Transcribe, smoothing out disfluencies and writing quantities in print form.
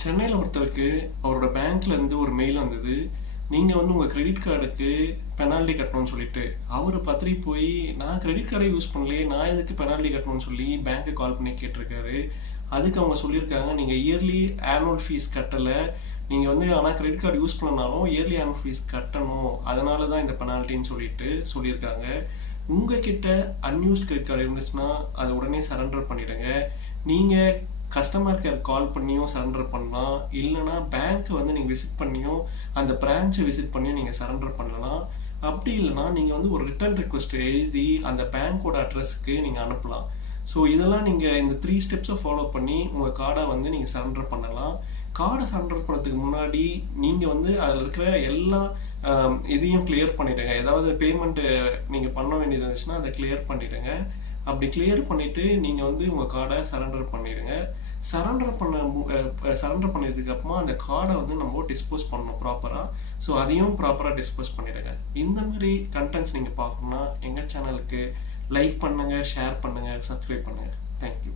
சென்னையில் ஒருத்தருக்கு அவரோட பேங்க்லேருந்து ஒரு மெயில் வந்தது. நீங்கள் வந்து உங்கள் கிரெடிட் கார்டுக்கு பெனால்ட்டி கட்டணும்னு சொல்லிட்டு. அவர் பத்திரி போய் நான் கிரெடிட் கார்டே யூஸ் பண்ணலையே, நான் எதுக்கு பெனால்ட்டி கட்டணும்னு சொல்லி பேங்க்கு கால் பண்ணி கேட்டிருக்காரு. அதுக்கு அவங்க சொல்லியிருக்காங்க, நீங்கள் இயர்லி ஆனுவல் ஃபீஸ் கட்டலை, நீங்கள் வந்து ஆனால் கிரெடிட் கார்டு யூஸ் பண்ணனாலும் இயர்லி ஆனுவல் ஃபீஸ் கட்டணும், அதனால தான் இந்த பெனால்ட்டின்னு சொல்லியிருக்காங்க. உங்ககிட்ட அன்யூஸ்ட் கிரெடிட் கார்டு இருந்துச்சுன்னா அதை உடனே சரண்டர் பண்ணிடுங்க. நீங்கள் கஸ்டமர் கேர் கால் பண்ணியும் சரண்டர் பண்ணலாம், இல்லைனா பேங்க்கை வந்து நீங்கள் விசிட் பண்ணியும் அந்த பிரான்ச்சை விசிட் பண்ணியும் நீங்கள் சரண்டர் பண்ணலாம். அப்படி இல்லைனா நீங்கள் வந்து ஒரு ரிட்டர்ன் ரிக்வெஸ்ட் எழுதி அந்த பேங்க்கோட அட்ரஸ்க்கு நீங்கள் அனுப்பலாம். ஸோ இதெல்லாம் நீங்கள் இந்த 3 ஸ்டெப்ஸை ஃபாலோ பண்ணி உங்கள் கார்டை வந்து நீங்கள் சரண்டர் பண்ணலாம். கார்டை சரண்டர் பண்ணதுக்கு முன்னாடி நீங்கள் வந்து அதில் இருக்கிற எல்லா இதையும் கிளியர் பண்ணிவிடுங்க. ஏதாவது பேமெண்ட்டு நீங்கள் பண்ண வேண்டியது இருந்துச்சுன்னா அதை கிளியர் பண்ணிவிடுங்க. அப்படி கிளியர் பண்ணிவிட்டு நீங்கள் வந்து உங்கள் கார்டை சரண்டர் பண்ணிடுங்க. சரண்டர் பண்ணதுக்கு அப்புறமா அந்த கார்டை வந்து நம்ம டிஸ்போஸ் பண்ணணும் ப்ராப்பராக. ஸோ அதையும் ப்ராப்பராக டிஸ்போஸ் பண்ணிடுங்க. இந்த மாதிரி கண்டென்ட்ஸ் நீங்கள் பார்க்கணுன்னா எங்கள் சேனலுக்கு லைக் பண்ணுங்கள், ஷேர் பண்ணுங்கள், சப்ஸ்கிரைப் பண்ணுங்கள். தேங்க்யூ.